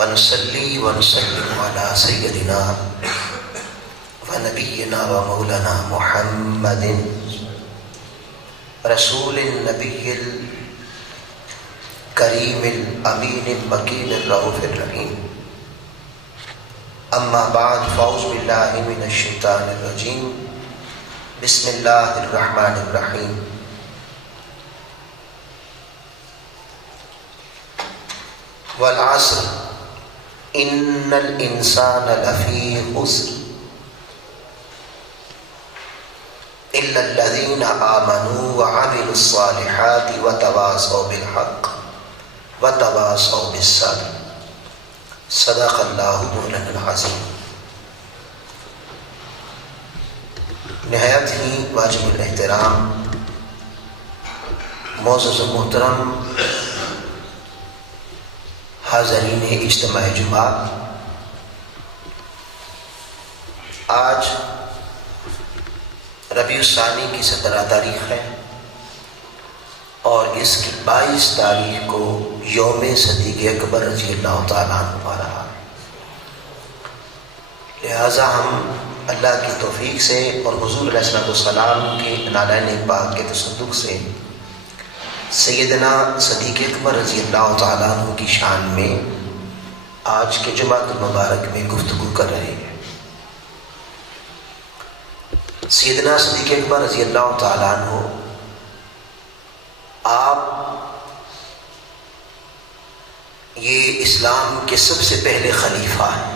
ونصلي ونسلم على سيدنا ونبينا ومولانا محمد رسول النبي الكريم الأمين المكين الرؤوف الرحيم. أما بعد فأعوذ بالله من الشيطان الرجيم. بسم الله الرحمن الرحيم. والعصر إن الإنسان لفي خسر إلا الذين آمنوا وعملوا الصالحات وتواصوا بالحق وتواصوا بالصبر. صدق اللہ مولانا العظیم. نہایت ہی واجب الاحترام معزز و محترم حاضرین اجتماع جماعت، آج ربیع الثانی کی 17 تاریخ ہے اور اس کی 22 تاریخ کو یوم صدیق اکبر رضی اللہ تعالیٰ عنہ آ رہا ہے. لہٰذا ہم اللہ کی توفیق سے اور حضور علیہ السلام کے نالین پاک کے تصدق سے سیدنا صدیق اکبر رضی اللہ تعالیٰ عنہ کی شان میں آج کے جمعۃ المبارک میں گفتگو کر رہے ہیں. سیدنا صدیق اکبر رضی اللہ تعالیٰ عنہ آپ یہ اسلام کے سب سے پہلے خلیفہ ہیں،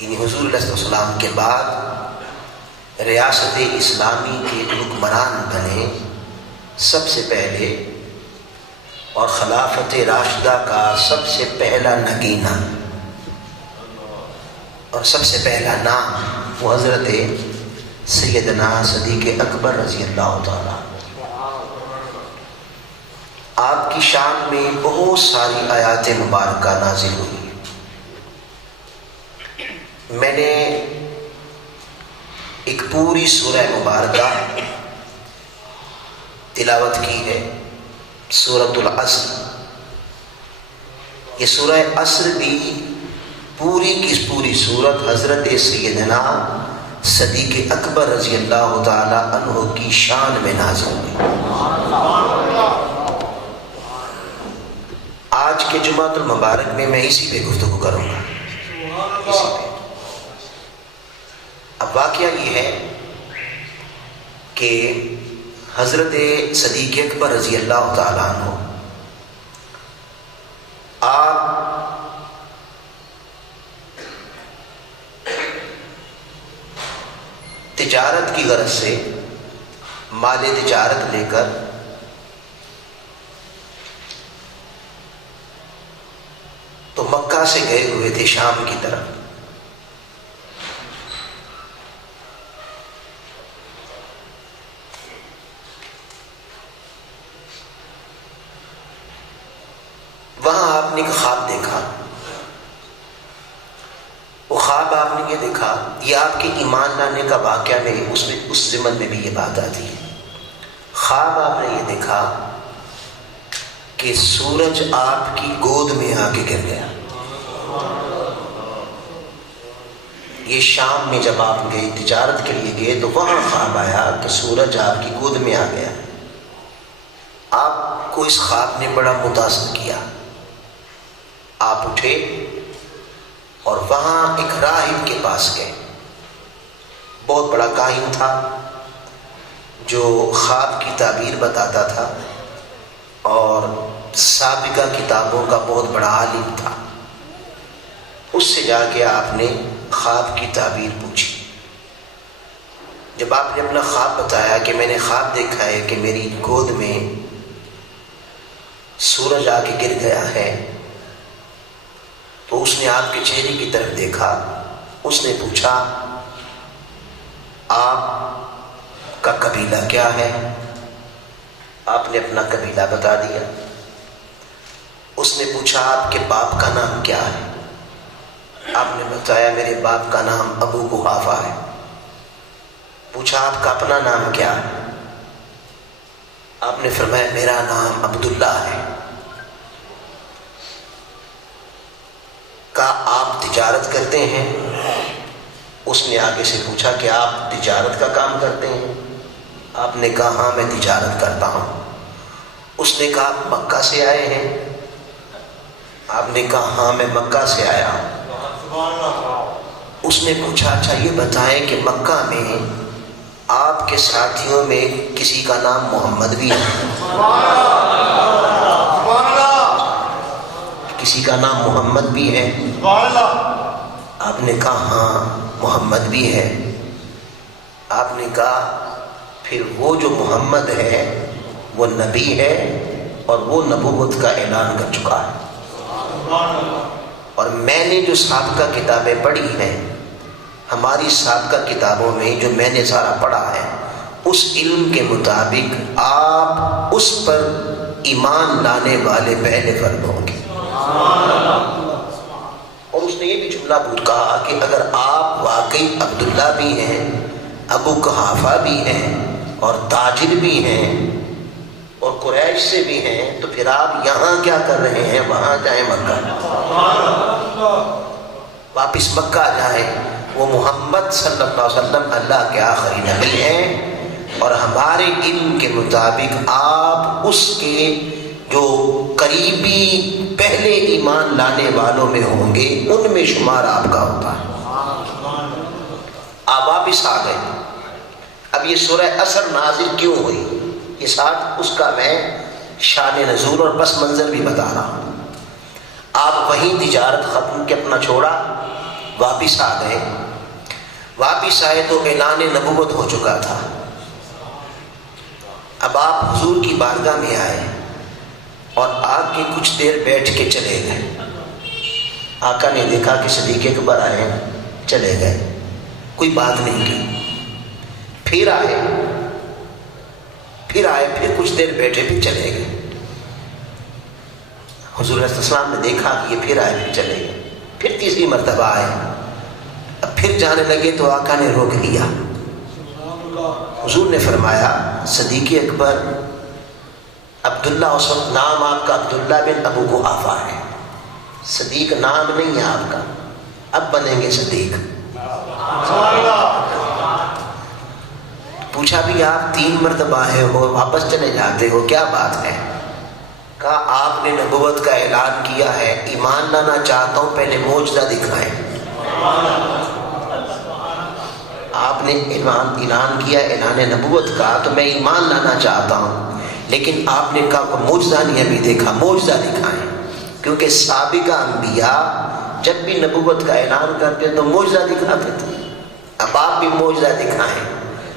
یعنی حضور علیہ السلام کے بعد ریاست اسلامی کے حکمران بنے سب سے پہلے، اور خلافت راشدہ کا سب سے پہلا نگینہ اور سب سے پہلا نام وہ حضرت سیدنا صدیق اکبر رضی اللہ تعالیٰ. آپ کی شان میں بہت ساری آیات مبارکہ نازل ہوئی. میں نے ایک پوری سورہ مبارکہ تلاوت کی ہے، سورۃ العصر. یہ سورہ عصر بھی پوری کی پوری سورت حضرت سیدنا صدیق اکبر رضی اللہ تعالی عنہ کی شان میں نازل ہوئی. آج کے جمعۃ المبارک میں اسی پہ گفتگو کروں گا. اسی پہ. اب واقعہ یہ ہے کہ حضرت صدیق اکبر رضی اللہ تعالیٰ عنہ آپ تجارت کی غرض سے مال تجارت لے کر تو مکہ سے گئے ہوئے تھے شام کی طرف. وہاں آپ نے ایک خواب دیکھا. وہ خواب آپ نے یہ دیکھا، یہ آپ کے ایمان لانے کا واقعہ میں اس ضمن میں بھی یہ بات آتی ہے. خواب آپ نے یہ دیکھا کہ سورج آپ کی گود میں آ کے گر گیا. یہ شام میں جب آپ گئے تجارت کے لیے گئے تو وہاں خواب آیا کہ سورج آپ کی گود میں آ گیا. آپ کو اس خواب نے بڑا متاثر کیا. آپ اٹھے اور وہاں ایک راہب کے پاس گئے. بہت بڑا کاہن تھا جو خواب کی تعبیر بتاتا تھا اور سابقہ کتابوں کا بہت بڑا عالم تھا. اس سے جا کے آپ نے خواب کی تعبیر پوچھی. جب آپ نے اپنا خواب بتایا کہ میں نے خواب دیکھا ہے کہ میری گود میں سورج آ کے گر گیا ہے، تو اس نے آپ کے چہرے کی طرف دیکھا. اس نے پوچھا آپ کا قبیلہ کیا ہے؟ آپ نے اپنا قبیلہ بتا دیا. اس نے پوچھا آپ کے باپ کا نام کیا ہے؟ آپ نے بتایا میرے باپ کا نام ابو قحافہ ہے. پوچھا آپ کا اپنا نام کیا ہے؟ آپ نے فرمایا میرا نام عبداللہ ہے. کہا آپ تجارت کرتے ہیں؟ اس نے آگے سے پوچھا کہ آپ تجارت کا کام کرتے ہیں؟ آپ نے کہا ہاں میں تجارت کرتا ہوں۔ اس نے کہا آپ مکہ سے آئے ہیں؟ آپ نے کہا ہاں میں مکہ سے آیا ہوں۔ اس نے پوچھا اچھا یہ بتائیں کہ مکہ میں آپ کے ساتھیوں میں کسی کا نام محمد بھی ہے؟ کسی کا نام محمد بھی ہے؟ آپ نے کہا ہاں محمد بھی ہے۔ آپ نے کہا پھر وہ جو محمد ہے وہ نبی ہے اور وہ نبوت کا اعلان کر چکا ہے، اور میں نے جو سابقہ کتابیں پڑھی ہیں، ہماری سابقہ کتابوں میں جو میں نے سارا پڑھا ہے، اس علم کے مطابق آپ اس پر ایمان لانے والے پہلے فرد ہوں گے۔ اور اس نے یہ بھی جملہ بود کہا کہ اگر آپ واقعی عبداللہ بھی ہیں، ابو قحافہ بھی ہیں اور تاجر بھی ہیں اور قریش سے بھی ہیں، تو پھر آپ یہاں کیا کر رہے ہیں؟ وہاں جائیں مکہ، واپس مکہ جائیں۔ وہ محمد صلی اللہ علیہ وسلم اللہ کے آخری نبی ہیں، اور ہمارے علم کے مطابق آپ اس کے جو قریبی پہلے ایمان لانے والوں میں ہوں گے، ان میں شمار آپ کا ہوتا ہے۔ آپ واپس آ گئے۔ اب یہ سورہ عصر نازل کیوں ہوئی، یہ ساتھ اس کا میں شان نزول اور پس منظر بھی بتا رہا ہوں۔ آپ وہیں تجارت ختم کے اپنا چھوڑا، واپس آ گئے۔ واپس آئے تو اعلان نبوت ہو چکا تھا۔ اب آپ حضور کی بارگاہ میں آئے اور آ کے کچھ دیر بیٹھ کے چلے گئے۔ آقا نے دیکھا کہ صدیق اکبر آئے، چلے گئے، کوئی بات نہیں کی۔ پھر آئے، پھر کچھ دیر بیٹھے، پھر چلے گئے۔ حضور علیہ السلام نے دیکھا کہ یہ پھر آئے، پھر چلے گئے۔ پھر تیسری مرتبہ آئے، اب پھر جانے لگے تو آقا نے روک لیا۔ حضور نے فرمایا صدیق اکبر عبداللہ، اس وقت نام آپ کا عبداللہ بن ابو قحافہ ہے، صدیق نام نہیں ہے آپ کا، اب بنیں گے صدیق۔ پوچھا بھی آپ 3 مرتبہ آئے ہو، واپس چلے جاتے ہو، کیا بات ہے؟ کہا آپ نے نبوت کا اعلان کیا ہے، ایمان لانا چاہتا ہوں، پہلے معجزہ دکھائیں۔ آپ نے اعلان کیا اعلان نبوت کا، تو میں ایمان لانا چاہتا ہوں، لیکن آپ نے کہا معجزہ نہیں ابھی دیکھا، معجزہ دکھائیں۔ کیونکہ سابقہ انبیاء جب بھی نبوت کا اعلان کرتے تو معجزہ دکھاتے تھے، اب آپ بھی معجزہ دکھائیں۔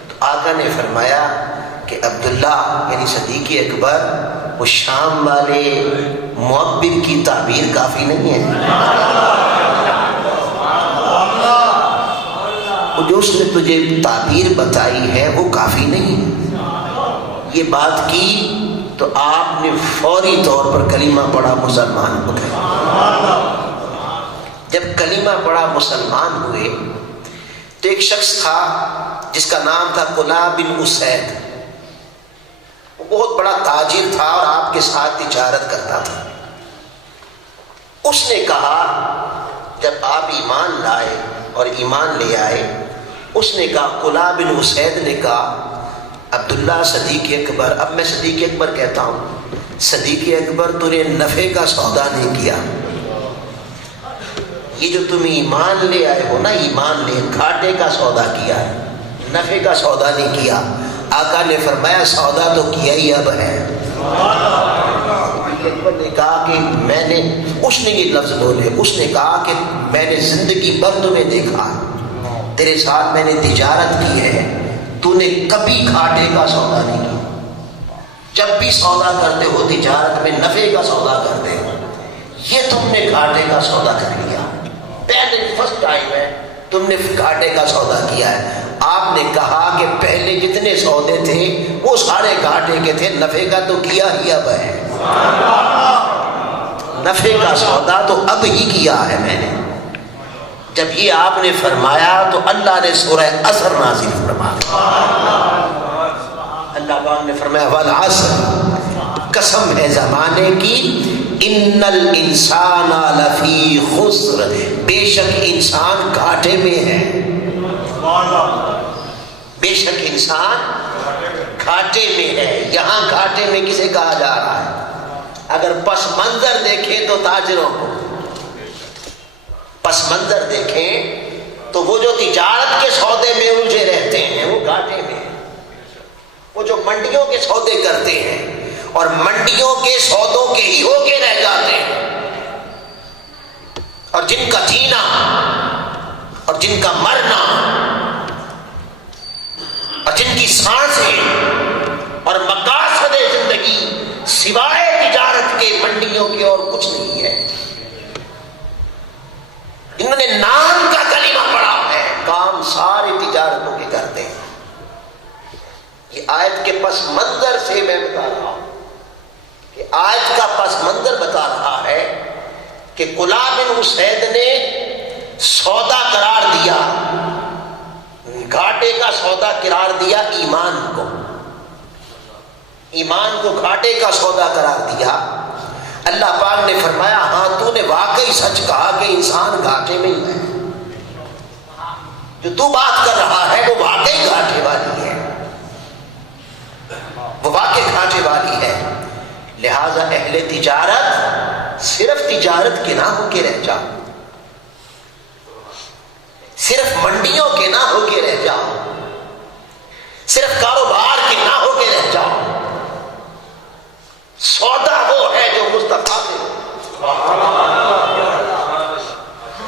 تو آقا نے فرمایا کہ عبداللہ یعنی صدیق اکبر، وہ شام والے معبر کی تعبیر کافی نہیں ہے، جو اس نے تجھے تعبیر بتائی ہے وہ کافی نہیں۔ یہ بات کی تو آپ نے فوری طور پر کلمہ پڑھا، مسلمان ہو گئے۔ جب کلمہ پڑھا، مسلمان ہوئے، تو ایک شخص تھا جس کا نام تھا کلاب بن اسید، وہ بہت بڑا تاجر تھا اور آپ کے ساتھ تجارت کرتا تھا۔ اس نے کہا جب آپ ایمان لائے اور ایمان لے آئے، اس نے کہا کلاب بن اسید نے کہا عبداللہ صدیق اکبر، اب میں صدیق اکبر کہتا ہوں، صدیق اکبر تو نے نفع کا سودا نہیں کیا، یہ جو تم ایمان لے آئے ہو نا، ایمان لے گھاٹے کا سودا کیا ہے، نفع کا سودا نہیں کیا۔ آقا نے فرمایا سودا تو کیا ہی اب ہے۔ اکبر نے کہا کہ میں نے، اس نے یہ لفظ بولے، اس نے کہا کہ میں نے زندگی بھر تمہیں دیکھا، تیرے ساتھ میں نے تجارت کی ہے، تو نے کبھی گھاٹے کا سودا نہیں کیا، جب بھی سودا کرتے ہو تجارت میں نفع کا سودا کرتے ہو، یہ تم نے گھاٹے کا سودا کر لیا، پہلے فرسٹ ٹائم ہے تم نے گھاٹے کا سودا کیا ہے۔ آپ نے کہا کہ پہلے جتنے سودے تھے وہ سارے گھاٹے کے تھے، نفع کا تو کیا ہی اب ہے، نفع کا سودا تو اب ہی کیا ہے میں نے۔ جب یہ آپ نے فرمایا تو اللہ نے سورہ عصر نازل فرمایا۔ اللہ پاک نے فرمایا والعصر، قسم ہے زمانے کی ان الانسان لفی خسر، بے شک انسان گھاٹے میں ہے، بے شک انسان گھاٹے میں ہے۔ یہاں گھاٹے میں کسے کہا جا رہا ہے؟ اگر پس منظر دیکھیں تو تاجروں کو، پس منظر دیکھیں تو وہ جو تجارت کے سودے میں الجھے رہتے ہیں وہ گھاٹے میں، وہ جو منڈیوں کے سودے کرتے ہیں اور منڈیوں کے سودوں کے ہی ہو کے رہ جاتے ہیں، اور جن کا جینا اور جن کا مرنا اور جن کی سانسیں اور مقاصد زندگی سوائے تجارت کے منڈیوں کے اور کچھ نہیں ہے، انہوں نے نام کا کلمہ پڑھا ہے، کام سارے تجارتوں کے کرتے ہیں۔ یہ آیت کے پس منظر سے میں بتا رہا ہوں کہ آیت کا پس منظر بتا رہا ہے کہ کلاب بن اسید نے سودا قرار دیا، گھاٹے کا سودا قرار دیا ایمان کو، ایمان کو گھاٹے کا سودا قرار دیا۔ اللہ پاک نے فرمایا ہاں تو نے واقعی سچ کہا کہ انسان گھاٹے میں ہی ہے، جو تو بات کر رہا ہے وہ واقعی گھاٹے والی ہے، وہ واقعی گھاٹے والی ہے۔ لہذا اہل تجارت صرف تجارت کے نہ ہو کے رہ جاؤ، صرف منڈیوں کے نہ ہو کے رہ جاؤ، صرف کاروبار کے نہ ہو کے رہ جاؤ، سودا وہ ہے جو مصطفیٰ سے ہو،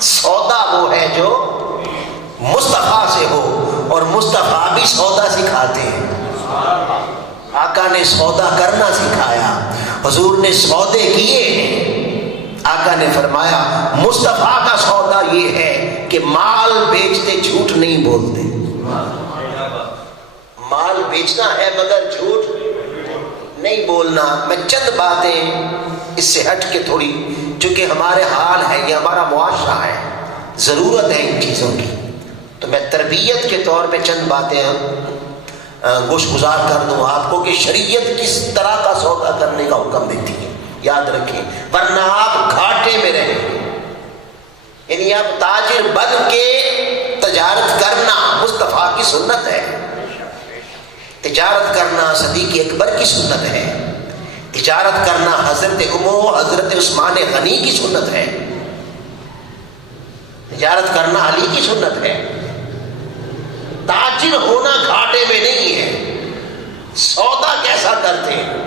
سودا وہ ہے جو مصطفیٰ سے ہو، اور مصطفیٰ بھی سودا سکھاتے ہیں۔ آقا نے سودا کرنا سکھایا، حضور نے سودے کیے ہیں۔ آقا نے فرمایا مصطفیٰ کا سودا یہ ہے کہ مال بیچتے جھوٹ نہیں بولتے، مال بیچنا ہے مگر جھوٹ نہیں بولنا۔ میں چند باتیں اس سے ہٹ کے تھوڑی، چونکہ ہمارے حال ہے، یہ ہمارا معاشرہ ہے، ضرورت ہے ان چیزوں کی، تو میں تربیت کے طور پہ چند باتیں گوش گزار کر دوں آپ کو کہ شریعت کس طرح کا سودا کرنے کا حکم دیتی ہے، یاد رکھیں، ورنہ آپ گھاٹے میں رہیں گے۔ یعنی آپ تاجر بن کے تجارت کرنا مصطفیٰ کی سنت ہے، تجارت کرنا صدیق اکبر کی سنت ہے، تجارت کرنا حضرت عمر حضرت عثمان غنی کی سنت ہے، تجارت کرنا علی کی سنت ہے۔ تاجر ہونا گھاٹے میں نہیں ہے۔ سودا کیسا کرتے ہیں،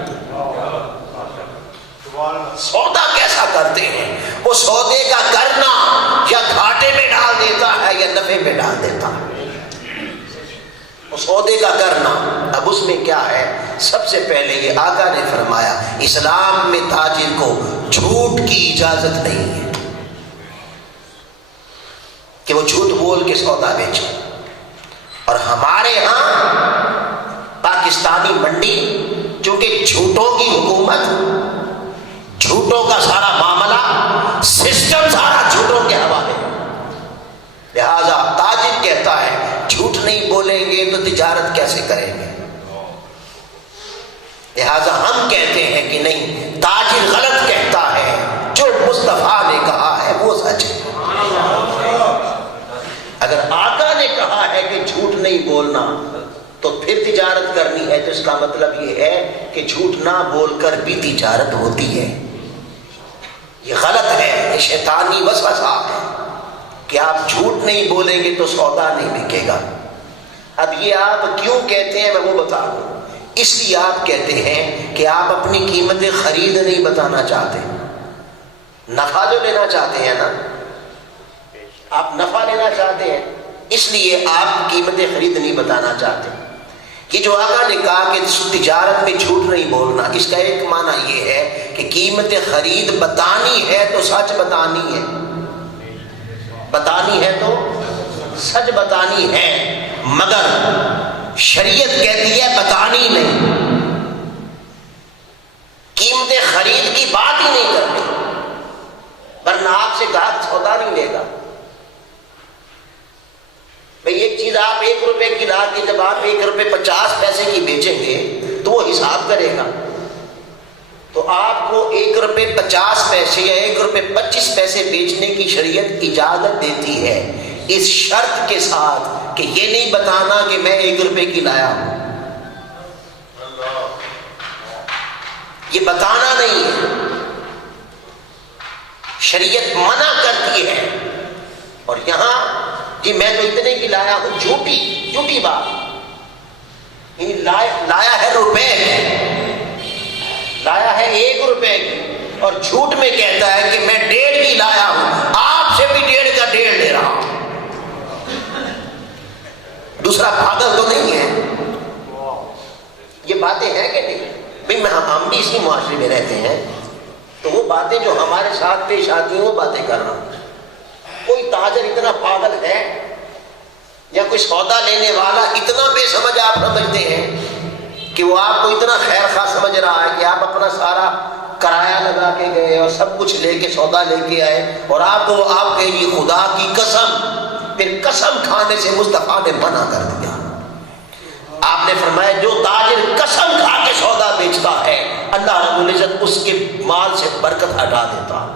سودا کیسا کرتے ہیں، وہ سودے کا کرنا یا گھاٹے میں ڈال دیتا ہے یا نفع میں ڈال دیتا ہے، وہ سودے کا کرنا۔ اب اس میں کیا ہے، سب سے پہلے یہ آقا نے فرمایا اسلام میں تاجر کو جھوٹ کی اجازت نہیں ہے کہ وہ جھوٹ بول کے سودا بیچے۔ اور ہمارے ہاں پاکستانی منڈی چونکہ جھوٹوں کی حکومت، جھوٹوں کا سارا معاملہ، سسٹم سارا جھوٹوں کے حوالے، لہذا تاجر کہتا ہے جھوٹ نہیں بولیں گے تو تجارت کیسے کریں گے، لہذا ہم کہتے ہیں کہ نہیں، تاجر غلط کہتا ہے، جو مصطفیٰ نے کہا ہے وہ سچ ہے۔ اگر آقا نے کہا ہے کہ جھوٹ نہیں بولنا تو پھر تجارت کرنی ہے، تو اس کا مطلب یہ ہے کہ جھوٹ نہ بول کر بھی تجارت ہوتی ہے۔ یہ غلط ہے، یہ شیطانی وسوسہ ہے کہ آپ جھوٹ نہیں بولیں گے تو سودا نہیں بکے گا۔ اب یہ آپ کیوں کہتے ہیں میں وہ بتا دوں۔ اس لیے آپ کہتے ہیں کہ آپ اپنی قیمتیں خرید نہیں بتانا چاہتے، نفع جو لینا چاہتے ہیں نا، آپ نفع لینا چاہتے ہیں، اس لیے آپ قیمتیں خرید نہیں بتانا چاہتے۔ یہ جو آقا نے کہا کہ تجارت میں جھوٹ نہیں بولنا، اس کا ایک معنی یہ ہے کہ قیمتیں خرید بتانی ہے تو سچ بتانی ہے، بتانی ہے تو سچ بتانی ہے، مگر شریعت کہتی ہے بتانی نہیں، قیمتیں خرید کی بات ہی نہیں کرتے، ورنہ آپ سے گاہک سودا نہیں لے گا۔ بھئی ایک چیز آپ 1 روپے کی لا کے جب آپ 1 روپے 50 پیسے کی بیچیں گے تو وہ حساب کرے گا، تو آپ کو 1 روپے 50 پیسے یا 1 روپے 25 پیسے بیچنے کی شریعت اجازت دیتی ہے، اس شرط کے ساتھ کہ یہ نہیں بتانا کہ میں 1 روپے کی لایا ہوں، یہ بتانا نہیں ہے، شریعت منع کرتی ہے۔ اور یہاں جی میں تو اتنے کی لایا ہوں، جھوٹی بات، یعنی لایا ہے روپے کی، لایا ہے 1 روپے کی، اور جھوٹ میں کہتا ہے کہ میں 1.5 کی لایا ہوں، آپ سے بھی 1.5 کا 1.5 لے رہا ہوں۔ دوسرا پاگل تو نہیں ہے؟ یہ باتیں ہیں کہ نہیں بھائی؟ ہم بھی اسی معاشرے میں رہتے ہیں، تو وہ باتیں جو ہمارے ساتھ پیش آتی ہیں وہ باتیں کر رہا ہوں۔ کوئی تاجر اتنا پاگل ہے یا کوئی سودا لینے والا اتنا بے سمجھ آپ سمجھتے ہیں کہ وہ آپ کو اتنا خیر خواہ سمجھ رہا ہے کہ آپ اپنا سارا کرایہ لگا کے گئے اور سب کچھ لے کے سودا لے کے آئے، اور آپ کو آپ کہیں گے خدا کی قسم، پھر قسم کھانے سے مصطفیٰ نے منع کر دیا۔ آپ نے فرمایا جو تاجر قسم کھا کے سودا بیچتا ہے اللہ رب العزت اس کے مال سے برکت ہٹا دیتا۔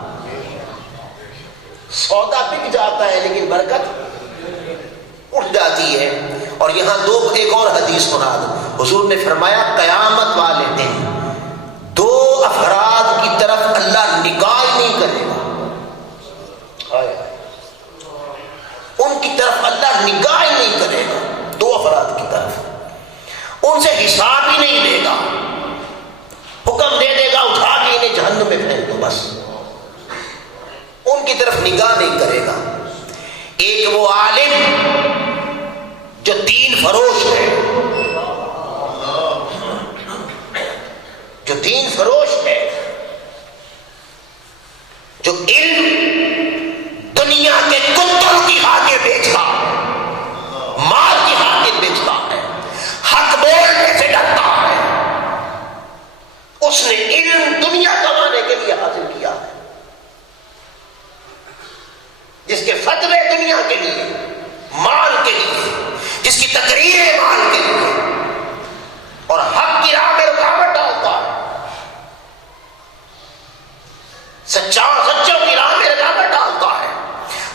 سودا بک جاتا ہے لیکن برکت اٹھ جاتی ہے۔ اور یہاں ایک اور حدیث سنا دو، حضور نے فرمایا قیامت والے دن 2 افراد کی طرف اللہ نگاہ ہی نہیں کرے گا، ان کی طرف اللہ نگاہ ہی نہیں کرے گا، 2 افراد کی طرف، ان سے حساب ہی نہیں لے گا، حکم دے دے گا اٹھا کے انہیں جہنم میں پھینک دو، بس ان کی طرف نگاہ نہیں کرے گا۔ ایک وہ عالم جو دین فروش ہے، جو دین فروش ہے، جو علم دنیا کے کتوں کی خاطر بیچتا، مال کی خاطر بیچتا ہے، حق بولنے سے ڈرتا ہے، اس نے علم دنیا کمانے کے لیے حاصل کیا ہے، جس کے فتوے دنیا کے لیے، مال کے لیے، جس کی تقریریں مال کے لیے، اور حق کی راہ میں رکاوٹ ڈالتا ہے، سچوں کی راہ میں رکاوٹ ڈالتا ہے،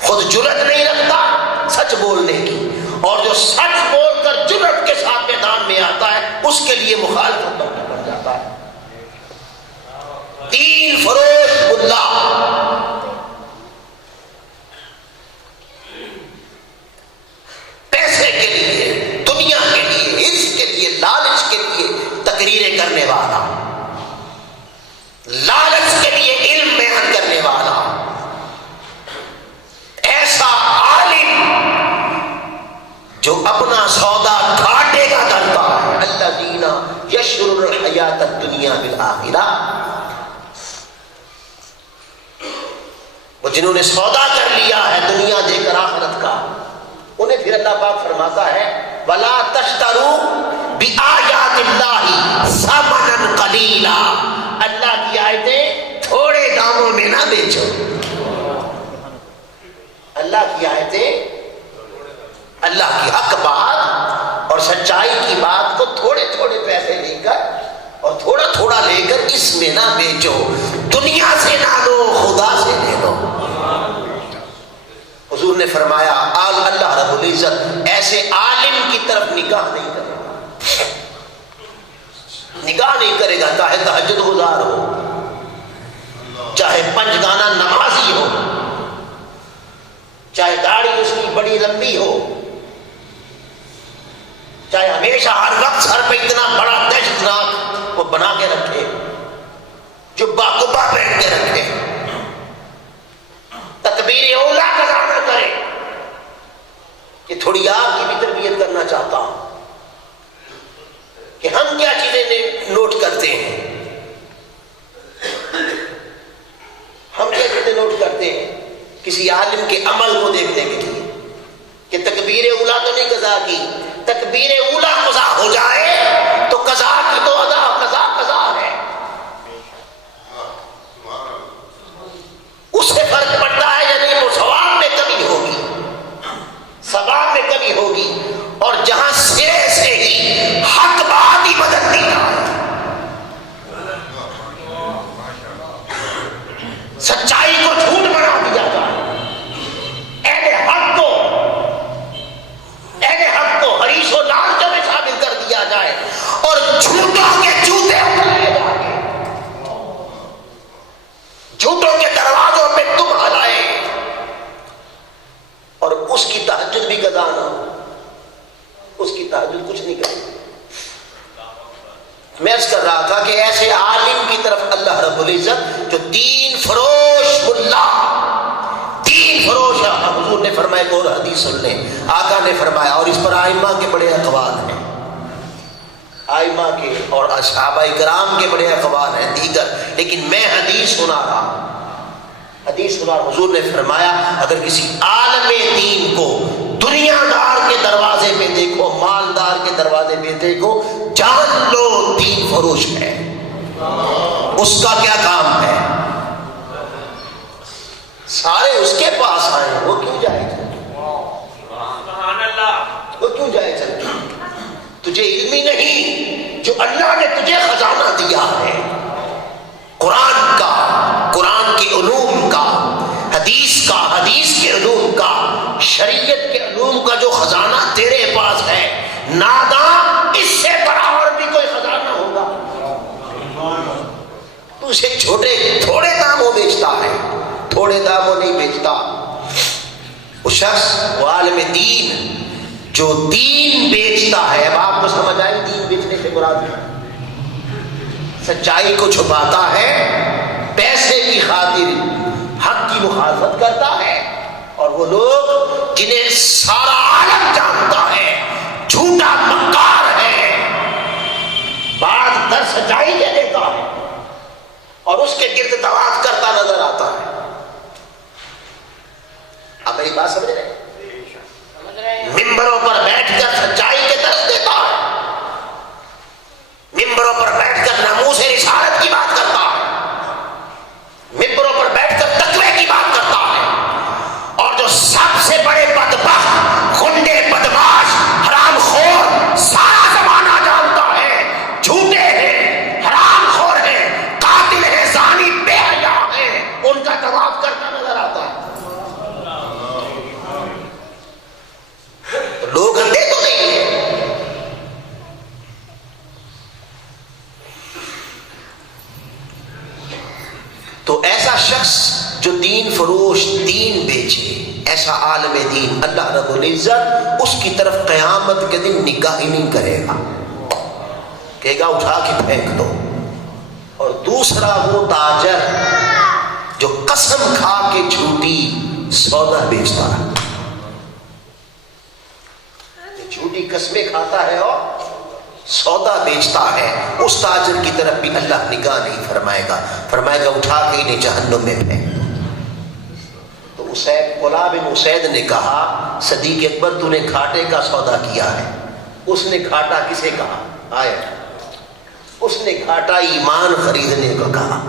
خود جرأت نہیں رکھتا سچ بولنے کی، اور جو سچ بول کر جرأت کے ساتھ میدان میں آتا ہے اس کے لیے مخالفت بن جاتا ہے۔ دین فروش ملا، پیسے کے لیے، دنیا کے لیے، عزت کے لیے، لالچ کے لیے تقریریں کرنے والا، لالچ کے لیے علم بیان کرنے والا، ایسا عالم جو اپنا سودا گھاٹے کا کرتا ہے، الذین یشرون الحیات الدنیا بالآخرہ، وہ جنہوں نے سودا کر لیا ہے دنیا دے کر آخرت کا، انہیں پھر اللہ پاک فرماتا ہے وَلَا تَشْتَرُوا بِآيَاتِ اللَّهِ ثَمَنًا قَلِيلًا، اللہ کی آیتیں تھوڑے داموں میں نہ بیچو، اللہ کی آیتیں، اللہ کی حق بات اور سچائی کی بات کو تھوڑے تھوڑے پیسے لے کر اور تھوڑا تھوڑا لے کر اس میں نہ بیچو، دنیا سے نہ لو خدا سے لے لو۔ حضور نے فرمایا اللہ رب العزت ایسے عالم کی طرف نگاہ نہیں کرے گا، نگاہ نہیں کرے گا، چاہے تہجد گزار ہو، چاہے 5 گانا نمازی ہو، چاہے داڑھی اس کی بڑی لمبی ہو، چاہے ہمیشہ ہر وقت سر پہ اتنا بڑا دہشتناک وہ بنا کے رکھے، جبہ کبا پہن کے رکھے، تکبیر اولا قضا نہ کرے، کہ تھوڑی آپ کی بھی تربیت کرنا چاہتا ہوں کہ ہم کیا چیزیں نوٹ کرتے ہیں، ہم کیا چیزیں نوٹ کرتے ہیں کسی عالم کے عمل کو دیکھنے کے لیے، کہ تکبیر اولا تو نہیں قضا کی، تکبیر اولا قضا ہو جائے تو قضا کی تو ادا، قضا ہے، اس سے فرق پڑتا ہے یا نہیں، وہ ثواب میں کمی ہوگی، ثواب میں کمی ہوگی، اور جہاں سرے سے ہی حق بات ہی بدل دی جائے، تہجد کچھ نہیں کرے. میں عرض کر رہا تھا کہ ایسے عالم کی طرف اللہ رب العزت جو دین فروش ملا، دین فروش، حضور نے فرمایا ایک اور حدیث سن لیں، آقا نے فرمایا، اور اس پر آئمہ کے بڑے اقوال ہیں، آئمہ کے اور صحابہ کرام کے بڑے اقوال ہیں دیگر، لیکن میں حدیث سنا رہا، حدیث سنا. حضور نے فرمایا اگر کسی عالم دین کو دنیا دار کے دروازے پہ دیکھو، مالدار کے دروازے پہ دیکھو، جان لو دین فروش ہے. اس کا کیا کام ہے؟ سارے اس کے پاس آئے، وہ کیوں جائے وہ کیوں جائے چلتے؟ تجھے علم ہی نہیں جو اللہ نے تجھے خزانہ دیا ہے قرآن کا، قرآن کے علوم کا، حدیث کا، حدیث کے علوم کا، شریعت کے علوم کا جو خزانہ تیرے پاس ہے، ناداں اس سے بڑا اور بھی کوئی خزانہ ہوگا. تو اسے تھوڑے داموں بیچتا ہے، تھوڑے داموں نہیں بیچتا. وہ شخص، وہ عالم دین جو دین بیچتا ہے، اب آپ کو سمجھ آئی دین بیچنے سے مراد ہے؟ سچائی کو چھپاتا ہے، پیسے کی خاطر حق کی مخالفت کرتا ہے، اور وہ لوگ جنہیں سارا عالم جانتا ہے جھوٹا مکار ہے، بات در سچائی کے دیتا ہے اور اس کے گرد طواف کرتا نظر آتا ہے. آپ میری بات سمجھ رہے ہیں؟ ممبروں پر بیٹھ کر سچائی کے درس دیتا ہے، ممبروں پر بیٹھ کر ناموس رسالت کی بات کرتا ہے، ممبروں پر بیٹھ کر تقوی کی بات کرتا ہے، اور جو سب سے بڑے بدبخت، گنڈے، بدماش، حرام خور سارا زمانہ جانتا ہے جھوٹے ہیں، حرام خور ہیں، قاتل ہیں، زانی، بے حیا ہیں، ان کا طواف کرتا نظر آتا ہے. لوگ اندھے تو نہیں ہیں. تو ایسا شخص جو دین فروش، دین بیچے، ایسا عالم دین، اللہ رب العزت اس کی طرف قیامت کے دن نگاہ ہی نہیں کرے گا، کہے گا اٹھا کے پھینک دو. اور دوسرا وہ تاجر جو قسم کھا کے جھوٹی سودا بیچتا ہے، جھوٹی قسمیں کھاتا ہے اور سودا بیچتا ہے، اس تاجر کی طرف بھی اللہ نگاہ نہیں فرمائے گا، فرمائے گا اٹھا کے انہیں جہنم میں پھینک دو. تو قلاب بن اسید نے کہا صدیق اکبر تو نے گھاٹے کا سودا کیا ہے. اس نے گھاٹا کسے کہا؟ آئے اس نے گھاٹا ایمان خریدنے کو کہا.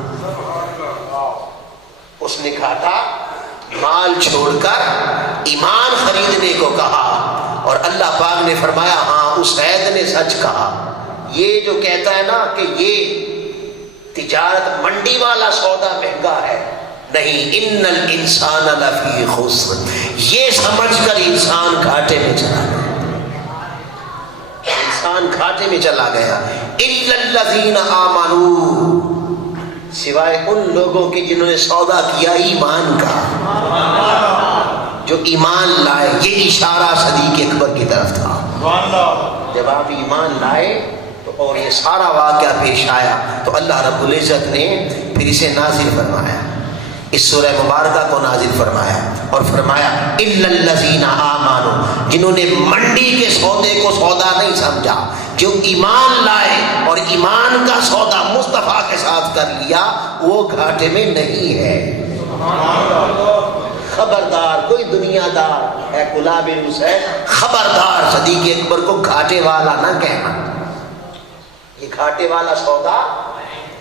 اس نے گھاٹا مال چھوڑ کر ایمان خریدنے کو کہا. اور اللہ پاک نے فرمایا ہاں اسید نے سچ کہا. یہ جو کہتا ہے نا کہ یہ تجارت منڈی والا سودا مہنگا ہے، نہیں، ان الانسان لفی خسر، یہ سمجھ کر انسان گھاٹے میں چلا گیا، انسان گھاٹے میں چلا گیا. الا الذین آمنوا، سوائے ان لوگوں کے جنہوں نے سودا کیا ایمان کا، جو ایمان لائے. یہ اشارہ صدیق اکبر کی طرف تھا. جب آپ ایمان لائے تو اور یہ سارا واقعہ پیش آیا تو اللہ رب العزت نے پھر اسے نازل فرمایا، اس سورہ مبارکہ کو نازل فرمایا اور فرمایا الا الذین آمنوا، جنہوں نے منڈی کے سودے کو سودا نہیں سمجھا، جو ایمان لائے اور ایمان کا سودا مصطفیٰ کے ساتھ کر لیا، وہ گھاٹے میں نہیں ہے. خبردار، کوئی دنیا دار ہے قلاب بن اسید، خبردار صدیق اکبر کو گھاٹے والا نہ کہنا. یہ گھاٹے والا سودا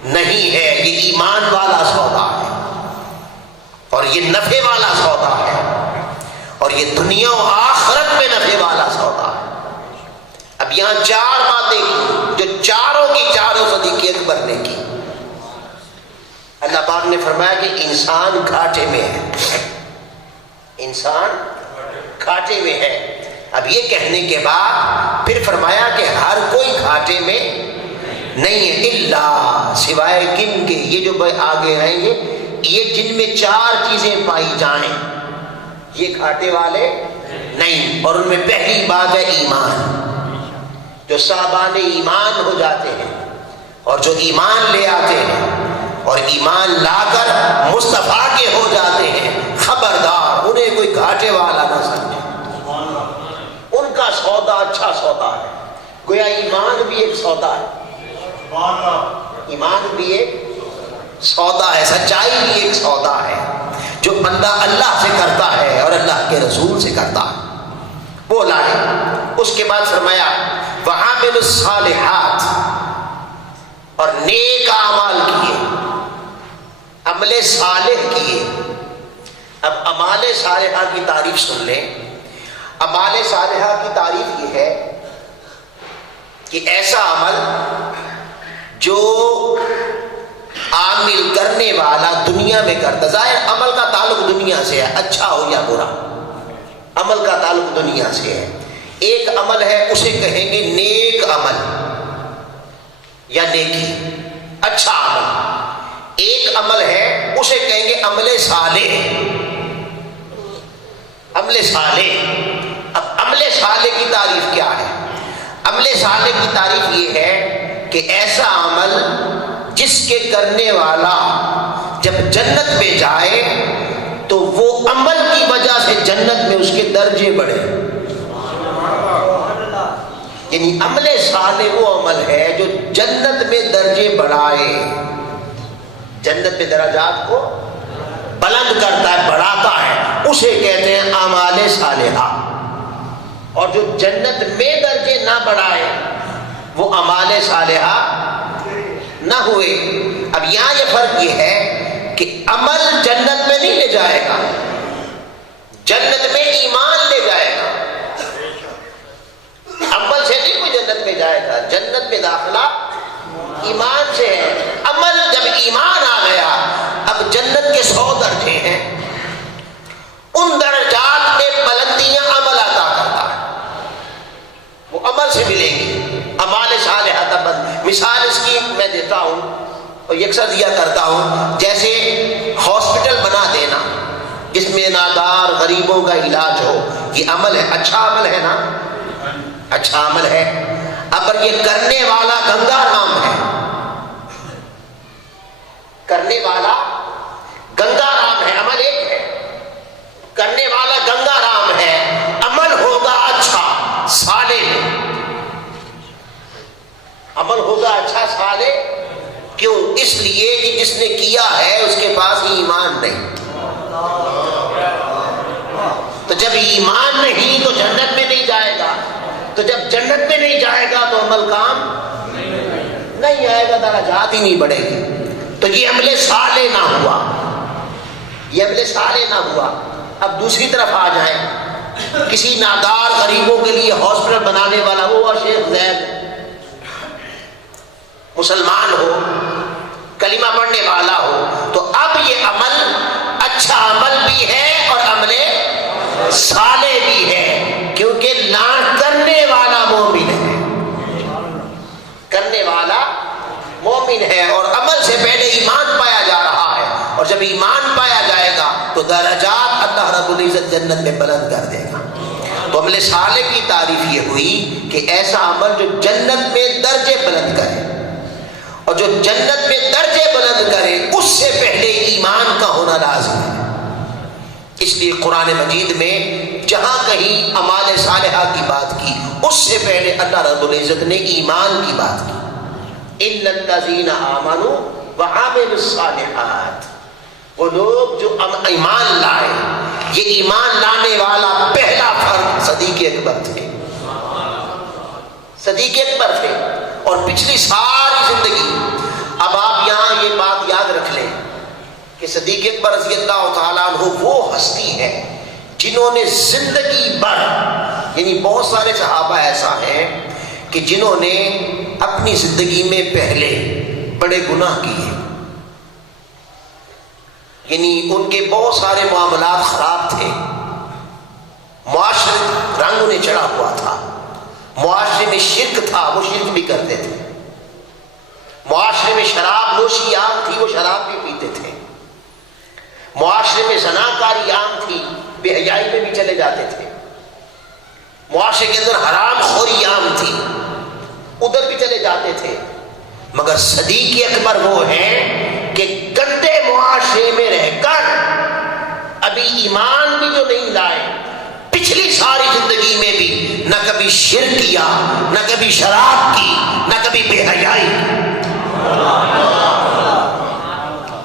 نہیں ہے، یہ ایمان والا سودا ہے، اور یہ نفع والا سودا ہے، اور یہ دنیا و آخرت میں نفع والا سودا ہے. اب یہاں چار باتیں کی جو چاروں کی چاروں صدیق اکبر نے کی. اللہ پاک نے فرمایا کہ انسان گھاٹے میں ہے، انسان گھاٹے میں ہے. اب یہ کہنے کے بعد پھر فرمایا کہ ہر کوئی گھاٹے میں نہیں ہے، الا، سوائے کن کے، یہ جو آگے آئیں گے، یہ جن میں چار چیزیں پائی جائیں یہ گھاٹے والے نہیں. اور ان میں پہلی بات ہے ایمان. جو صاحبان ایمان ہو جاتے ہیں اور جو ایمان لے آتے ہیں اور ایمان لا کر مصطفیٰ کے ہو جاتے ہیں، خبردار انہیں کوئی گھاٹے والا نہ سمجھے۔ ان کا سودا اچھا سودا ہے، گویا ایمان بھی ایک سودا ہے، ایمان بھی ایک سودا ہے، سچائی بھی ایک سودا ہے جو بندہ اللہ سے کرتا ہے اور اللہ کے رسول سے کرتا ہے، وہ لائے۔ اس کے بعد فرمایا وَعَامِلُ الصَّالِحَاتِ، اور نیک اعمال کیے، عمل صالح کیے۔ اب اعمال صالحہ کی تعریف سن لیں۔ اعمال صالحہ کی تعریف یہ ہے کہ ایسا عمل جو عامل کرنے والا دنیا میں کرتا، ظاہر عمل کا تعلق دنیا سے ہے، اچھا ہو یا برا، عمل کا تعلق دنیا سے ہے۔ ایک عمل ہے اسے کہیں گے نیک عمل یا نیکی، اچھا عمل۔ ایک عمل ہے اسے کہیں گے عمل صالح، عمل صالح۔ اب عمل صالح کی تعریف کیا ہے؟ عمل صالح کی تعریف یہ ہے کہ ایسا عمل جس کے کرنے والا جب جنت میں جائے تو وہ عمل کی وجہ سے جنت میں اس کے درجے بڑھے۔ یعنی عمل صالح وہ عمل ہے جو جنت میں درجے بڑھائے، جنت میں درجات کو بلند کرتا ہے، بڑھاتا ہے، اسے کہتے ہیں اعمال صالحہ۔ اور جو جنت میں درجے نہ بڑھائے وہ اعمال صالحہ نہ ہوئے۔ اب یہاں یہ فرق یہ ہے کہ عمل جنت میں نہیں لے جائے گا، جنت میں ایمان لے جائے گا۔ عمل سے نہیں کوئی جنت میں جائے گا، جنت میں داخلہ ایمان سے ہے۔ عمل جب ایمان آ گیا، اب جنت کے 100 درجے ہیں، ان درجات میں بلندیاں عمل عطا کرتا ہے، وہ عمل سے ملے گی۔ اعمال صالحہ کا بند، مثال اس کی میں دیتا ہوں اور یکسر دیا کرتا ہوں، جیسے ہاسپٹل بنا دینا جس میں نادار غریبوں کا علاج ہو، یہ عمل ہے، اچھا عمل ہے نا، اچھا عمل ہے۔ اگر یہ کرنے والا گنگا رام ہے، کرنے والا گنگا رام ہے، عمل ایک ہے، کرنے والا گنگا رام ہے، عمل ہوگا اچھا صالح، عمل ہوگا اچھا صالح۔ کیوں؟ اس لیے کہ جس نے کیا ہے اس کے پاس ایمان نہیں، تو جب ایمان نہیں تو جنت میں نہیں جائے گا، تو جب جنت میں نہیں جائے گا تو عمل کام نہیں آئے گا، درجات ہی نہیں بڑھے گی۔ تو یہ عمل صالح نہ ہوا، یہ عمل صالح نہ ہوا۔ اب دوسری طرف آ جائیں، کسی نادار غریبوں کے لیے ہاسپٹل بنانے والا، وہ شیخ زید مسلمان ہو، کلمہ پڑھنے والا ہو، تو اب یہ عمل اچھا عمل بھی ہے اور عمل صالح بھی ہے، کیونکہ لا کرنے والا مومن ہے، کرنے والا مومن ہے، اور عمل سے پہلے ایمان پایا جا رہا ہے، اور جب ایمان پایا جائے گا تو درجات اللہ رب العزت جنت میں بلند کر دے گا۔ تو عمل صالح کی تعریف یہ ہوئی کہ ایسا عمل جو جنت میں درجے بلند کرے، اور جو جنت میں درجے بلند کرے اس سے پہلے ایمان کا ہونا لازم ہے۔ اس لیے قرآن مجید میں جہاں کہیں اعمال صالحہ کی بات کی، اس سے پہلے اللہ رب العزت نے ایمان کی بات کی، اِنَّ الَّذِينَ آمَنُوا وَعَمِلُوا الصَّالِحَاتِ، وہ لوگ جو ایمان لائے۔ یہ ایمان لانے والا پہلا فرد صدیق اکبر تھے، صدیق اکبر تھے، اور پچھلی ساری زندگی۔ اب آپ یہاں یہ بات یاد رکھ لیں کہ صدیق اکبر رضی اللہ تعالیٰ عنہ وہ ہستی ہے جنہوں نے زندگی بھر، یعنی بہت سارے صحابہ ایسا ہیں کہ جنہوں نے اپنی زندگی میں پہلے بڑے گناہ کیے، یعنی ان کے بہت سارے معاملات خراب تھے، معاشرے رنگ انہیں چڑھا ہوا تھا، معاشرے میں شرک تھا، وہ شرک بھی کرتے تھے، معاشرے میں شراب نوشی عام تھی، وہ شراب بھی پیتے تھے، معاشرے میں زناکاری عام تھی، بے حیائی میں بھی چلے جاتے تھے، معاشرے کے اندر حرام خوری عام تھی، ادھر بھی چلے جاتے تھے، مگر صدیق اکبر وہ ہیں کہ گندے معاشرے میں رہ کر ابھی ایمان بھی جو نہیں لائے، پچھلی ساری زندگی میں بھی نہ کبھی شرک کیا، نہ کبھی شراب کی، نہ کبھی بے حیائی کی،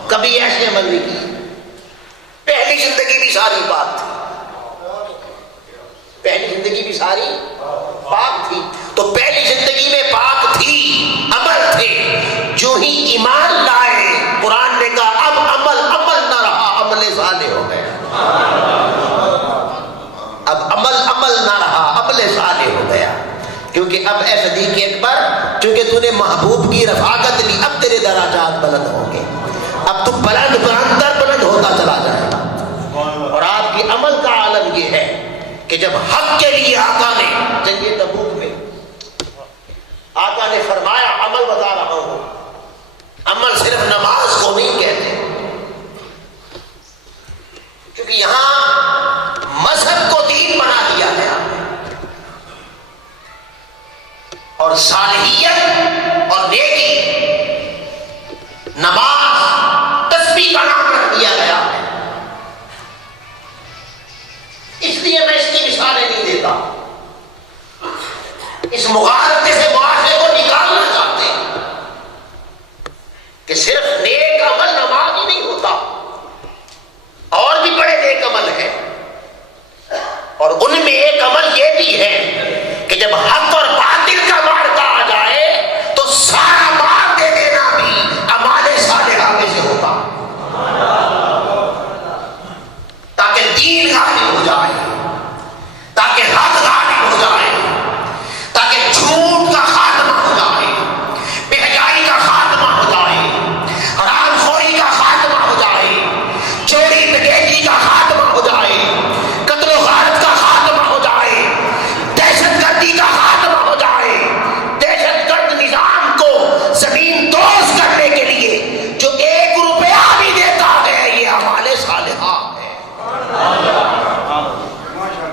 کبھی ایسے عمل نہیں کی. پہلی زندگی بھی ساری پاک تھی، پہلی زندگی بھی ساری پاک تھی. تو پہلی زندگی میں پاک تھی، عمل تھے، جو ہی ایمان لائے قرآن نے کہا اب عمل نہ رہا، عمل صالح ہو گیا. اب عمل نہ رہا، عمل صالح ہو گیا. کیونکہ اب اے صدیق اکبر، چونکہ تو نے محبوب کی رفاقت لی، اب تیرے درجات بلند ہوں گے، اب تو بلند ہوتا چلا جائے گا. اور آپ کی عمل کا عالم یہ ہے کہ جب حق کے لیے آقا نے جنگ تبوک میں آقا نے فرمایا عمل بتا رہا ہوں، عمل صرف نماز کو نہیں کہتے، کیونکہ یہاں مذہب کو دین بنا دیا گیا اور صالحیت اور نیکی نماز تسبیح کا نام رکھ دیا گیا ہے. اس لیے میں اس کی مثالیں نہیں دیتا. اس مغالطے سے معاشرے کو نکالنا چاہتے ہیں کہ صرف نیک عمل نماز ہی نہیں ہوتا، اور بھی بڑے نیک عمل ہیں، اور ان میں ایک عمل یہ بھی ہے کہ جب حق اور باطل کا معرکہ آ جائے تو سارا مار دے دینا بھی اعمال صالحہ میں سے ہوتا، تاکہ دین غالب ہو جائے، تاکہ حق غالب ہو جائے، تاکہ جھوٹ کا خاتمہ ہو جائے، بے حیائی کا خاتمہ ہو جائے، حرام خوری کا خاتمہ ہو جائے، چوری ڈکیتی کا خاتمہ ہو جائے، قتل و غارت کا خاتمہ ہو جائے، دہشت گردی کا خاتمہ ہو جائے. دہشت گرد نظام کو زمین دوز کرنے کے لیے جو 1 روپیہ بھی دیتا ہے یہ اعمال صالحہ ہے،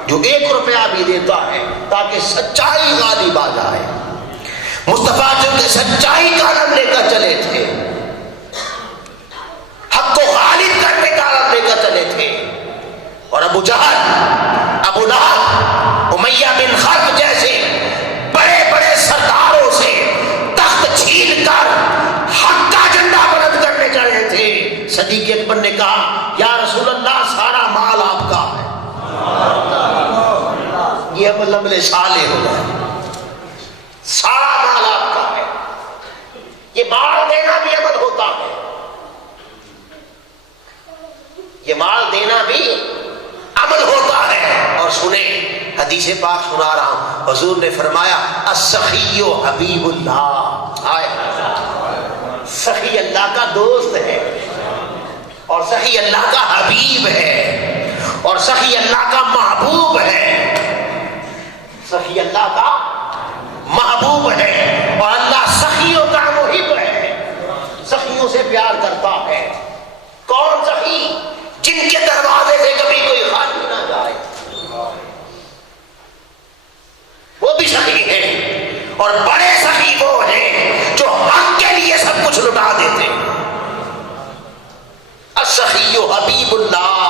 جو 1 روپیہ بھی دیتا ہے تاکہ سچائی غالب آ جائے. مصطفیٰ چونکہ سچائی کا علم لے کر چلے تھے، حق کو غالب کرنے کا علم لے کر چلے تھے، اور ابو جہل، ابو لہب، امیہ بن خلف جیسے بڑے بڑے سرداروں سے تخت چھین کر حق کا جھنڈا بلند کرنے چلے تھے. صدیق اکبر نے کہا یا رسول اللہ سارا مال آپ کا ہے، یہ عمل صالح ہو جائے، سارا مال آپ کا ہے. یہ مال دینا بھی عمل ہوتا ہے، یہ مال دینا بھی عمل ہوتا ہے. اور سنیں حدیث پاک سنا رہا ہوں، حضور نے فرمایا السخی حبیب اللہ، سخی اللہ کا دوست ہے، اور سخی اللہ کا حبیب ہے، اور سخی اللہ کا محبوب ہے. سخی اللہ کا محبوب ہے، اور اللہ سخیوں کا محب ہے، سخیوں سے پیار کرتا ہے. کون سخی؟ جن کے دروازے سے کبھی کوئی خالی نہ جائے، وہ بھی سخی ہیں. اور بڑے سخی وہ ہیں جو حق کے لیے سب کچھ لٹا دیتے ہیں. السخی حبیب اللہ،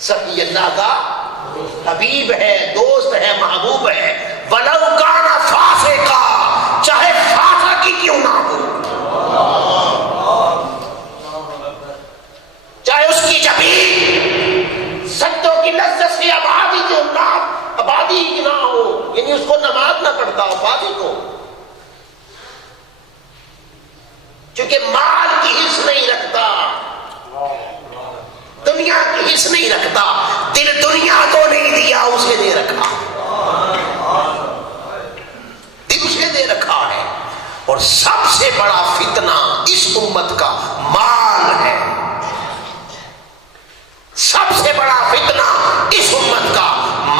سخی اللہ کا حبیب ہے، دوست ہے، محبوب ہے. وَلَوْ كَانَ فَاسِقًا، چاہے فاسق ہی کیوں نہ ہو، چاہے اس کی جبین سجدوں کی لذت سے آبادی ہی نہ ہو، یعنی اس کو نماز نہ پڑھتا ہو، فاسق کو، چونکہ مال کی حص نہیں رکھتا، دنیا کی حص نہیں رکھتا، دل دنیا کو نہیں دیا، اسے دے رکھا، دل اسے دے رکھا ہے. اور سب سے بڑا فتنہ اس امت کا مال ہے، سب سے بڑا فتنہ اس امت کا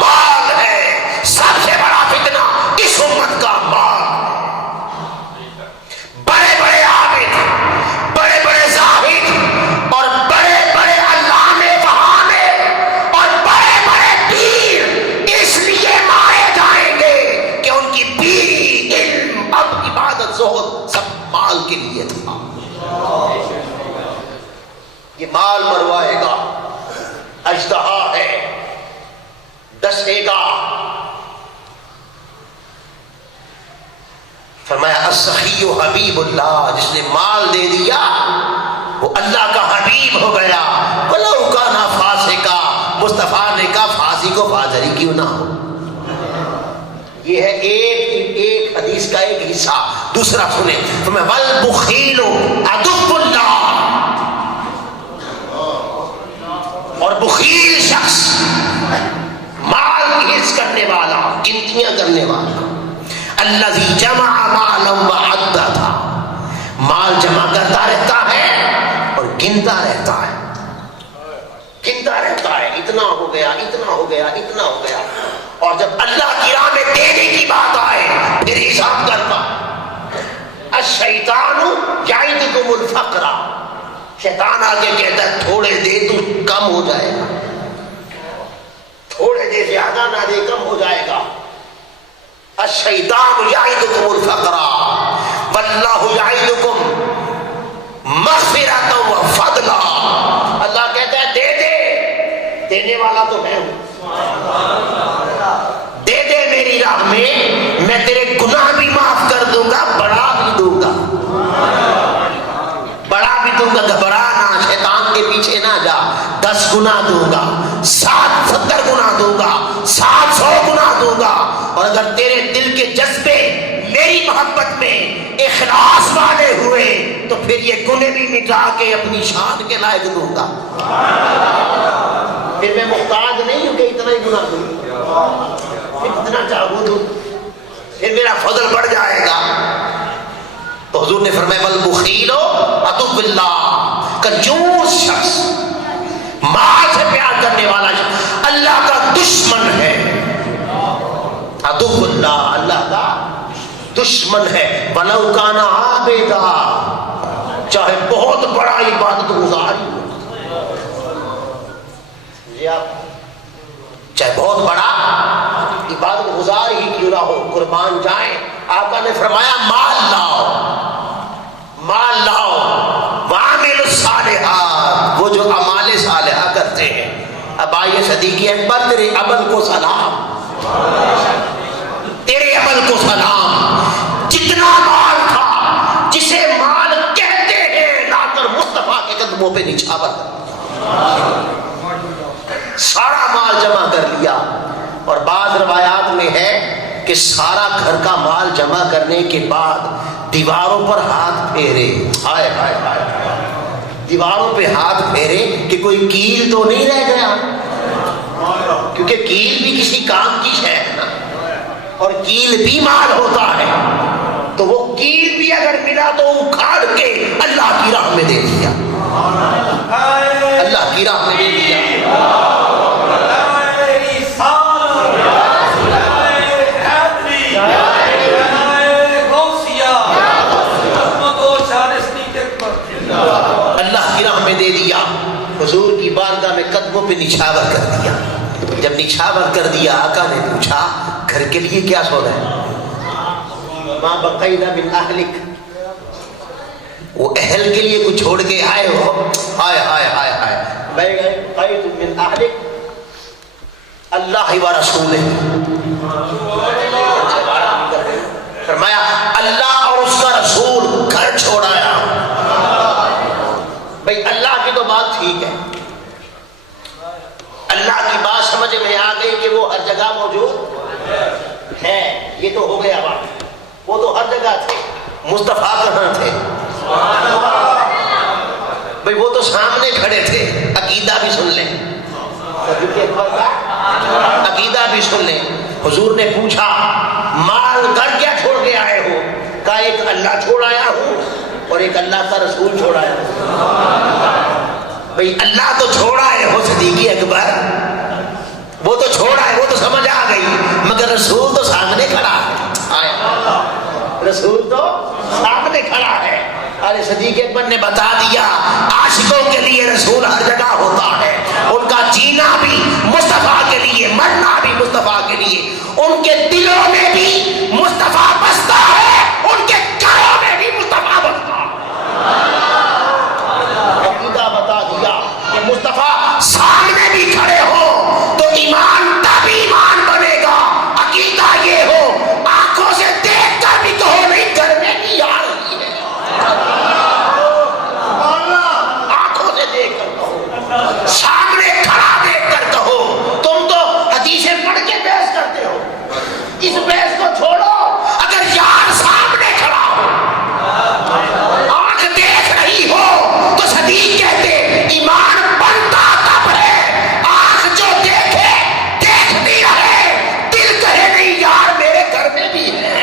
مال ہے، سب سے بڑا فتنہ اس امت کا مال ہے. بڑے بڑے عابد، بڑے بڑے زاہد، اور بڑے بڑے علامے بہانے، اور بڑے بڑے پیر اس لیے مارے جائیں گے کہ ان کی پیر مال مروائے گا، اژدہا ہے، ڈسے گا۔ فرمایا السخی حبیب اللہ، جس نے مال دے دیا وہ اللہ کا حبیب ہو گیا۔ ولو کان فاسقا، مصطفیٰ نے کہا فاسق و فاجر ہی کیوں نہ ہو۔ یہ ہے ایک حدیث کا ایک حصہ۔ دوسرا سنیں، فرمایا والبخیل عدو اللہ، اور بخیل شخص، مال کی حفظ کرنے والا، گنتیاں کرنے والا، الذی جمع مالا وعددا، مال جمع کرتا رہتا ہے اور گنتا رہتا ہے، گنتا رہتا ہے، اتنا ہو گیا، اتنا ہو گیا، اتنا ہو گیا، اور جب اللہ کی راہ میں دینے کی بات آئے پھر حساب کرتا۔ الشیطان یعدکم الفقر، شیطان آگے کہتا ہے تھوڑے دے تو کم ہو جائے گا، تھوڑے دے زیادہ نہ دے کم ہو جائے گا۔ الشیطان یعدکم الفقر واللہ یعدکم مغفرۃ وفضلا، اللہ کہتا ہے دے دے، دینے والا تو میں ہوں، دے دے میری راہ میں تیرے گناہ بھی معاف کر دوں گا، بڑھا بھی دوں گا، بڑھا بھی دوں گا۔ گھبرا نہ، شیطان کے پیچھے نہ جا، 10 گنا دوں گا، 70 گنا دوں گا، 700 گنا دوں گا، اور اگر تیرے دل کے جذبے میری محبت میں اخلاص والے ہوئے تو پھر یہ گناہ بھی مٹا کے اپنی شان کے لائق دوں گا۔ پھر میں محتاج نہیں ہوں کہ اتنا ہی گناہ دوں، اتنا چاہوں دوں، پھر میرا فضل بڑھ جائے گا۔ تو حضور نے فرمایا والبخیل عدو اللہ، کنجوس شخص، مال سے پیار کرنے والا شخص اللہ کا دشمن ہے۔ عدو اللہ، اللہ کا دشمن ہے۔ ولو کان عابدا، چاہے بہت بڑا عبادت گزار ہی ہو، چاہے بہت بڑا عبادت گزار ہی کیوں نہ ہو، قربان جائیں۔ آقا نے فرمایا مال لاؤ، مال لاؤ، وعامل الصالحات، وہ جو اعمال صالحہ کرتے ہیں۔ اب آئیے صدیقی اکبر، تیرے عمل کو سلام، تیرے عمل کو سلام۔ جتنا مال تھا، جسے مال کہتے ہیں، لا کر مصطفیٰ کے قدموں پہ نچھاور کر، سارا مال جمع کر لیا۔ اور بعض روایات میں ہے کہ سارا گھر کا مال جمع کرنے کے بعد دیواروں پر ہاتھ پھیرے، ہائے ہائے ہائے، دیواروں پہ ہاتھ پھیرے کہ کوئی کیل تو نہیں رہ گیا، کیونکہ کیل بھی کسی کام کی شے ہے نا، اور کیل بھی مال ہوتا ہے، تو وہ کیل بھی اگر ملا تو اکھاڑ کے اللہ کی راہ میں دے دیا، اللہ کی راہ میں دے دیا۔ اللہ کی راہ میں دے دیا، حضور کی بارگاہ میں قدموں پہ نچھاور کر دیا۔ جب نچھاور کر دیا، آقا نے پوچھا گھر کے لیے کیا سونا ہے؟ ماں بقینا من اہلک، وہ اہل کے لیے کچھ چھوڑ کے آئے ہو؟ ہائے ہائے ہائے ہائے، بقیت من اہلک اللہ و رسولہ، فرمایا اللہ اور اس کا رسول گھر چھوڑایا۔ بھئی اللہ کی تو بات ٹھیک ہے، اللہ کی بات سمجھ میں آ گئی کہ وہ ہر جگہ موجود ہے، یہ تو ہو گیا بات، وہ تو ہر جگہ تھے، مصطفیٰ کہاں تھے؟ بھئی وہ تو سامنے کھڑے تھے۔ عقیدہ بھی سن لیں، عقیدہ بھی سن لیں۔ حضور نے پوچھا مال گھر کیا چھوڑ کے آئے ہو؟ کہا ایک اللہ چھوڑ آیا ہوں اور ایک اللہ کا رسول چھوڑ آیا ہوں۔ بھئی اللہ تو چھوڑ آئے ہو صدیقی اکبر، وہ تو چھوڑ آئے، وہ تو سمجھ آ گئی، مگر رسول تو سامنے کھڑا ہے، رسول تو سامنے کھڑا ہے۔ ارے صدیق اکبر نے بتا دیا عاشقوں کے لیے رسول ہر جگہ ہوتا ہے، ان کا جینا بھی مصطفیٰ کے لیے، مرنا بھی مصطفیٰ کے لیے، ان کے دلوں میں بھی مصطفیٰ بستا ہے، ان کے گھروں میں بھی مصطفیٰ بستا ہے۔ عقیدہ بتا دیا، مصطفیٰ سامنے بھی کھڑے ہو تو ایمان تب ایمان بنے گا، عقیدہ یہ ہو آنکھوں سے دیکھ کر بھی کہو نہیں گھر میں نہیں آ رہی ہے، آنکھوں سے دیکھ کر کہو، سامنے کھڑا دیکھ کر کہو۔ تم تو حدیثیں پڑھ کے بحث کرتے ہو، اس بحث کو چھوڑو، اگر یار سامنے کھڑا ہو آنکھ دیکھ رہی ہو تو صدیق کہتے ایمان بنتا تب ہے آنکھ جو دیکھے دیکھتی رہے، دل کہے نہیں یار میرے گھر میں بھی ہے،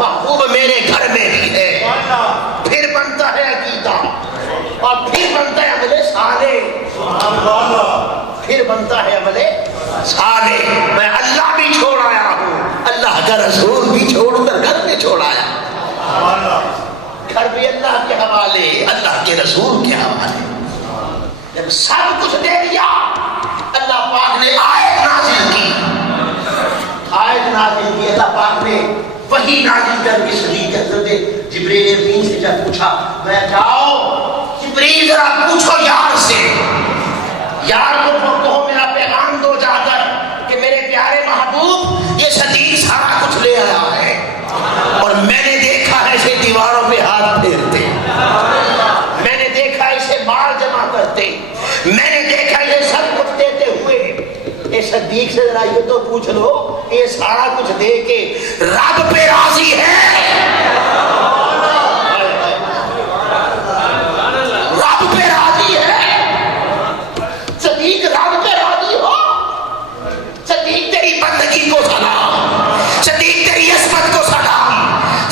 محبوب میرے گھر میں بھی ہے، پھر بنتا ہے عقیدہ اور پھر بنتا ہے عمل صالح، پھر بنتا ہے عمل صالح۔ میں اللہ بھی چھوڑ آیا ہوں، اللہ کا رسول بھی چھوڑ کر گھر میں چھوڑ آیا، گھر بھی اللہ کے حوالے، اللہ کے رسول کے حوالے۔ جب سب کچھ دے دیا اللہ پاک نے آیت نازل کی، آیت نازل کی، اللہ پاک نے وحی نازل کر کے صدیق حضرت جبریل امین سے جب پوچھا، میں جاؤ جبریل ذرا پوچھو یار سے، یار کو کہو میرا پیغام دو جا کر کہ میرے پیارے محبوب یہ صدیق سارا کچھ لے آیا ہے، اور میں نے دیکھا ہے اسے دیواروں پہ ہاتھ پھیرتے، میں نے دیکھا اسے مال جمع کرتے، میں نے دیکھا اسے سب کچھ دیتے ہوئے، یہ صدیق سے ذرا یہ تو پوچھ لو یہ سارا کچھ دے کے رب پہ راضی ہے؟ رب پہ راضی ہے؟ صدیق رب پہ راضی ہو؟ صدیق تیری بندگی کو سلام، صدیق تیری عصمت کو سلام،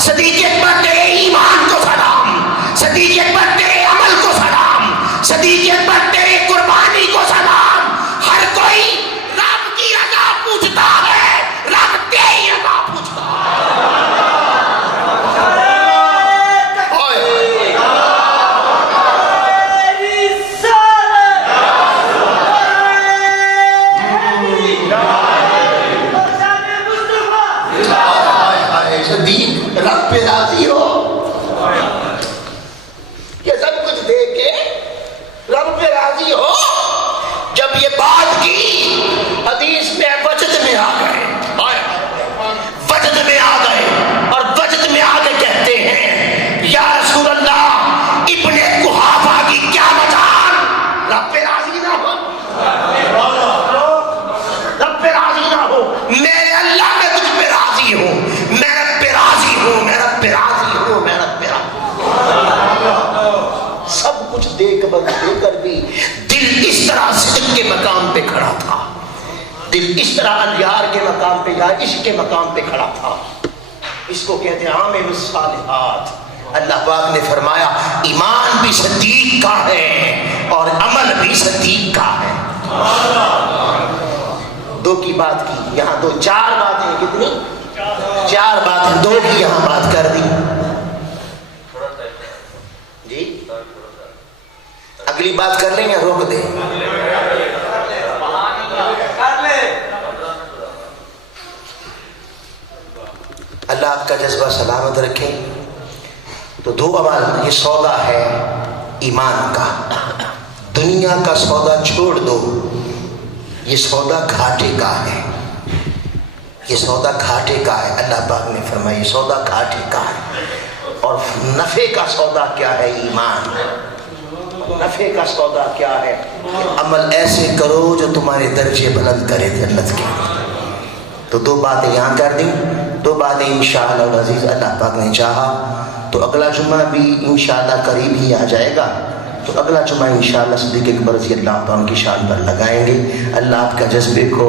صدیق اکبر تیرے ایمان کو سلام، صدیق اکبر تیرے عمل کو سلام، صدیق اکبر تیرے قربانی کو سلام۔ ہر کوئی رب کی رضا پوچھتا ہے، رب تیری رضا پوچھتا ہے۔ صدیق رب پہ راضی ہو؟ یہ سب کچھ دے کے رب پہ راضی ہو؟ جب یہ بات کی حدیث میں وجد میں آ گئے، وجد میں آ گئے، اور وجد میں آ کے کہتے ہیں یا رسول اللہ ابن قحافہ کی کیا مجال، رب پہ راضی نہ ہو، رب پہ راضی نہ ہو، میرے اللہ میں تجھ پہ راضی ہوں، میں رب پہ راضی ہوں، میں رب پہ راضی ہوں، میں رب پہ راضی ہوں۔ سب کچھ دے کر بھی دل اس طرح صدق کے مقام پہ کھڑا تھا، دل اس طرح انیار کے مقام پہ یا عشق کے مقام پہ کھڑا تھا۔ اس کو کہتے ہیں عامل الصالحات۔ اللہ پاک نے فرمایا ایمان بھی صدیق کا ہے اور عمل بھی صدیق کا ہے۔ دو کی بات کی، یہاں دو چار باتیں، کتنی؟ چار باتیں، دو کی یہاں بات کر دی جی، اگلی بات کر لیں یا روک دیں؟ اللہ آپ کا جذبہ سلامت رکھے۔ تو دو عوامل، یہ سودا ہے ایمان کا، دنیا کا سودا چھوڑ دو، یہ سودا گھاٹے کا ہے، یہ سودا گھاٹے کا ہے۔ اللہ پاک نے فرمایا یہ سودا گھاٹے کا ہے، اور نفع کا سودا کیا ہے؟ ایمان۔ نفع کا سودا کیا ہے؟ عمل ایسے کرو جو تمہارے درجے بلند کرے جنت کے۔ تو دو باتیں یہاں کر دیں، دو باتیں انشاءاللہ العزیز اللہ پاک نے چاہا تو اگلا جمعہ بھی انشاءاللہ قریب ہی آ جائے گا، تو اگلا جمعہ انشاءاللہ صدیق اکبر رضی اللہ عنہ کی شان پر لگائیں گے۔ اللہ آپ کا جذبے کو،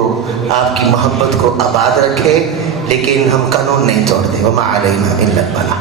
آپ کی محبت کو آباد رکھے، لیکن ہم قانون نہیں توڑ دیں۔ وما علینا الا البلاغ۔